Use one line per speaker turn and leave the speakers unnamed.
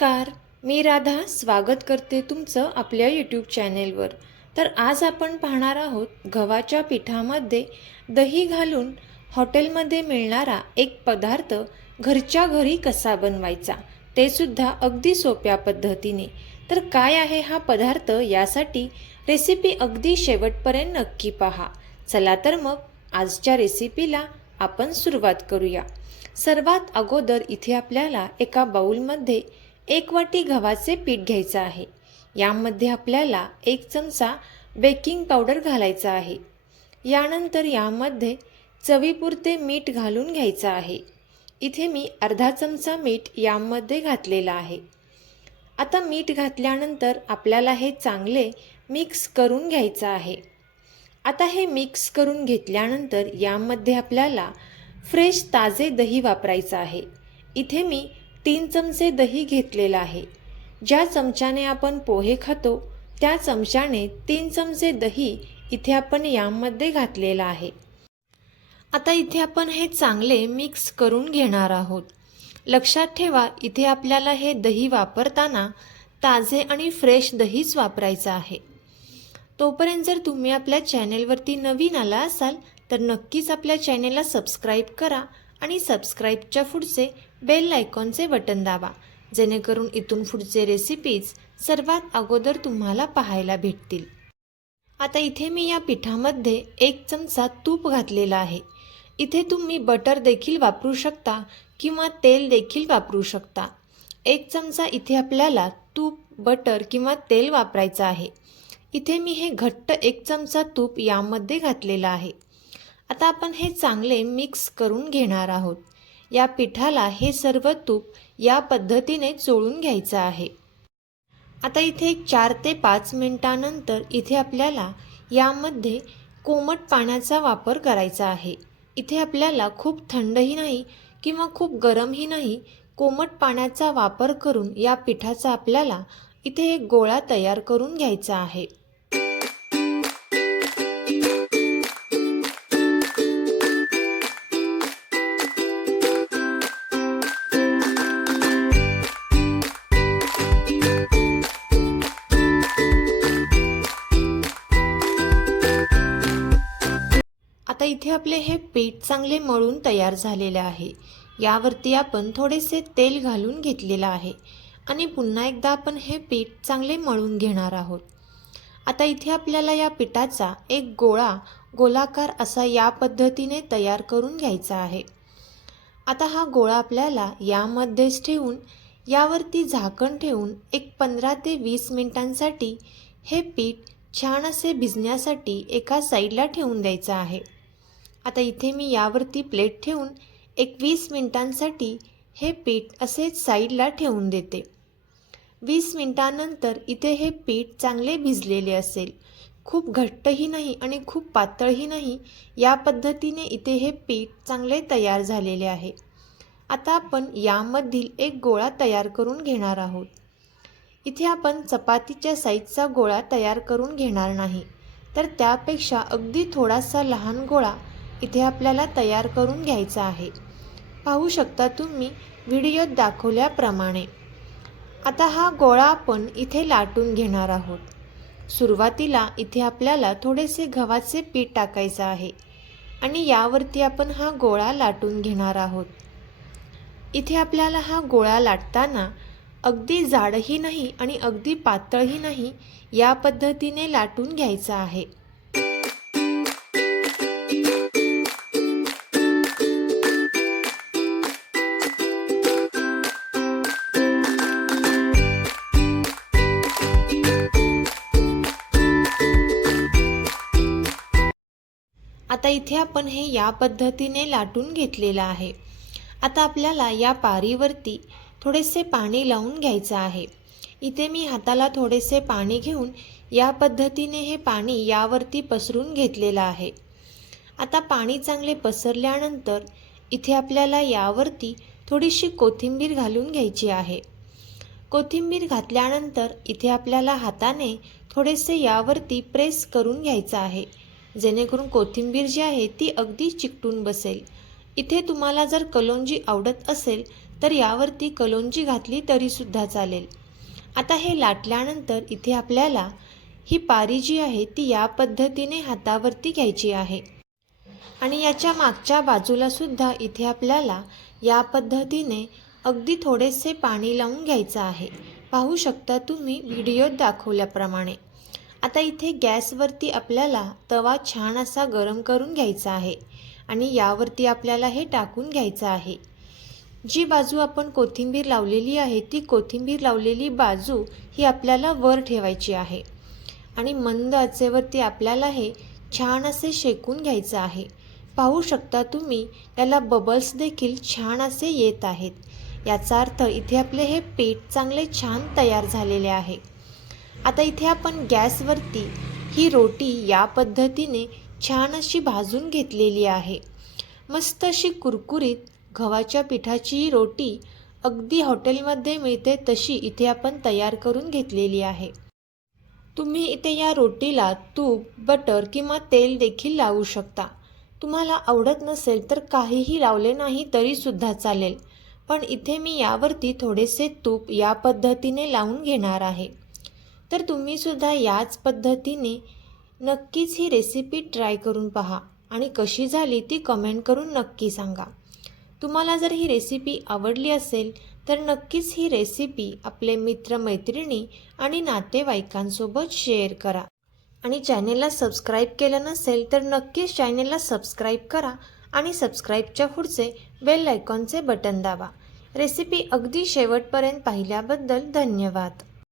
नमस्कार मी राधा स्वागत करते तुमचं आपल्या यूट्यूब चॅनेलवर तर आज आपण पाहणार आहोत गव्हाच्या पिठामध्ये दही घालून हॉटेलमध्ये मिळणारा एक पदार्थ घरच्या घरी कसा बनवायचा ते सुद्धा अगदी सोप्या पद्धतीने. तर काय आहे हा पदार्थ यासाठी रेसिपी अगदी शेवटपर्यंत नक्की पहा. चला तर मग आजच्या रेसिपीला आपण सुरुवात करूया. सर्वात अगोदर इथे आपल्याला एका बाऊलमध्ये एक वाटी गव्हाचे पीठ घ्यायचं आहे. यामध्ये आपल्याला एक चमचा बेकिंग पावडर घालायचा आहे. यानंतर यामध्ये चवीपुरते मीठ घालून घ्यायचं आहे. इथे मी अर्धा चमचा मीठ यामध्ये घातलेला आहे. आता मीठ घातल्यानंतर आपल्याला हे चांगले मिक्स करून घ्यायचं आहे. आता हे मिक्स करून घेतल्यानंतर यामध्ये आपल्याला फ्रेश ताजे दही वापरायचं आहे. इथे मी तीन चमचे दही घेतलेलं आहे. ज्या चमच्याने आपण पोहे खातो त्या चमच्याने तीन चमचे दही इथे आपण यामध्ये घातलेलं आहे. आता इथे आपण हे चांगले मिक्स करून घेणार आहोत. लक्षात ठेवा इथे आपल्याला हे दही वापरताना ताजे आणि फ्रेश दहीच वापरायचं आहे. तोपर्यंत जर तुम्ही आपल्या चॅनेलवरती नवीन आला असाल तर नक्कीच आपल्या चॅनेलला सबस्क्राईब करा आणि सबस्क्राईबच्या पुढचे बेल आयकॉनचे बटन दाबा. जेणेकरून इथून पुढचे रेसिपीज सर्वात अगोदर तुम्हाला पाहायला भेटतील. आता इथे मी या पिठामध्ये एक चमचा तूप घातलेला आहे. इथे तुम्ही बटर देखील वापरू शकता किंवा तेल देखील वापरू शकता. एक चमचा इथे आपल्याला तूप बटर किंवा तेल वापरायचं आहे. इथे मी हे घट्ट एक चमचा तूप यामध्ये घातलेलं आहे. आता आपण हे चांगले मिक्स करून घेणार आहोत. या पिठाला हे सर्व तूप या पद्धतीने चोळून घ्यायचं आहे. आता इथे एक चार ते पाच मिनटानंतर इथे आपल्याला यामध्ये कोमट पाण्याचा वापर करायचा आहे. इथे आपल्याला खूप थंडही नाही किंवा खूप गरमही नाही कोमट पाण्याचा वापर करून या पिठाचा आपल्याला इथे एक गोळा तयार करून घ्यायचा आहे. इथे आपले हे पीठ चांगले मळून तयार झालेले आहे. यावरती आपण थोडेसे तेल घालून घेतलेलं आहे आणि पुन्हा एकदा आपण हे पीठ चांगले मळून घेणार आहोत. आता इथे आपल्याला या पिठाचा एक गोळा गोलाकार असा या पद्धतीने तयार करून घ्यायचा आहे. आता हा गोळा आपल्याला यामध्येच ठेवून यावरती झाकण ठेवून एक पंधरा ते वीस मिनिटांसाठी हे पीठ छान असे भिजण्यासाठी एका साईडला ठेवून द्यायचं आहे. आता इथे मी यावरती प्लेट ठेवून एक वीस मिनिटांसाठी हे पीठ असेच साईडला ठेवून देते. वीस मिनिटानंतर इथे हे पीठ चांगले भिजलेले असेल. खूप घट्टही नाही आणि खूप पातळही नाही. या पद्धतीने इथे हे पीठ चांगले तयार झालेले आहे. आता आपण यामधील एक गोळा तयार करून घेणार आहोत. इथे आपण चपातीच्या साईजचा गोळा तयार करून घेणार नाही. तर त्यापेक्षा अगदी थोडासा लहान गोळा इथे आपल्याला तयार करून घ्यायचा आहे. पाहू शकता तुम्ही व्हिडिओत दाखवल्याप्रमाणे. आता हा गोळा आपण इथे लाटून घेणार आहोत. सुरुवातीला इथे आपल्याला थोडेसे गव्हाचे पीठ टाकायचं आहे आणि यावरती आपण हा गोळा लाटून घेणार आहोत. इथे आपल्याला हा गोळा लाटताना अगदी जाडही नाही आणि अगदी पातळही नाही या पद्धतीने लाटून घ्यायचा आहे. आता इथे आपण हे या पद्धतीने लाटून घेतलेलं आहे. आता आपल्याला या पारीवरती थोडेसे पाणी लावून घ्यायचं आहे. इथे मी हाताला थोडेसे पाणी घेऊन या पद्धतीने हे पाणी यावरती पसरून घेतलेलं आहे. आता पाणी चांगले पसरल्यानंतर इथे आपल्याला यावरती थोडीशी कोथिंबीर घालून घ्यायची आहे. कोथिंबीर घातल्यानंतर इथे आपल्याला हाताने थोडेसे यावरती प्रेस करून घ्यायचं आहे. जेणेकरून कोथिंबीर जी आहे ती अगदी चिकटून बसेल. इथे तुम्हाला जर कलोंजी आवडत असेल तर यावरती कलोंजी घातली तरीसुद्धा चालेल. आता हे लाटल्यानंतर इथे आपल्याला ही पारी जी आहे ती या पद्धतीने हातावरती घ्यायची आहे. आणि याच्या मागच्या बाजूलासुद्धा इथे आपल्याला या पद्धतीने अगदी थोडेसे पाणी लावून घ्यायचं आहे. पाहू शकता तुम्ही व्हिडिओत दाखवल्याप्रमाणे. आता इथे गॅसवरती आपल्याला तवा छान असा गरम करून घ्यायचा आहे आणि यावरती आपल्याला हे टाकून घ्यायचं आहे. जी बाजू आपण कोथिंबीर लावलेली आहे ती कोथिंबीर लावलेली बाजू ही आपल्याला वर ठेवायची आहे आणि मंद आचेवरती आपल्याला हे छान असे शेकून घ्यायचं आहे. पाहू शकता तुम्ही त्याला बबल्स देखील छान असे येत आहेत. याचा अर्थ इथे आपले हे पीठ चांगले छान तयार झालेले आहे. आता इथे आपण गॅसवरती ही रोटी या पद्धतीने छान अशी भाजून घेतलेली आहे. मस्त अशी कुरकुरीत गव्हाच्या पिठाची ही रोटी अगदी हॉटेलमध्ये मिळते तशी इथे आपण तयार करून घेतलेली आहे. तुम्ही इथे या रोटीला तूप बटर किंवा तेल देखील लावू शकता. तुम्हाला आवडत नसेल तर काहीही लावले नाही तरीसुद्धा चालेल. पण इथे मी यावरती थोडेसे तूप या पद्धतीने लावून घेणार आहे. तर तुम्हीसुद्धा याच पद्धतीने नक्कीच ही रेसिपी ट्राय करून पहा. आणि कशी झाली ती कमेंट करून नक्की सांगा. तुम्हाला जर ही रेसिपी आवडली असेल तर नक्कीच ही रेसिपी आपले मित्रमैत्रिणी आणि नातेवाईकांसोबत शेअर करा. आणि चॅनेलला सबस्क्राईब केलं नसेल तर नक्कीच चॅनेलला सबस्क्राईब करा आणि सबस्क्राईबच्या पुढचे बेल आयकॉनचे बटन दाबा. रेसिपी अगदी शेवटपर्यंत पाहिल्याबद्दल धन्यवाद.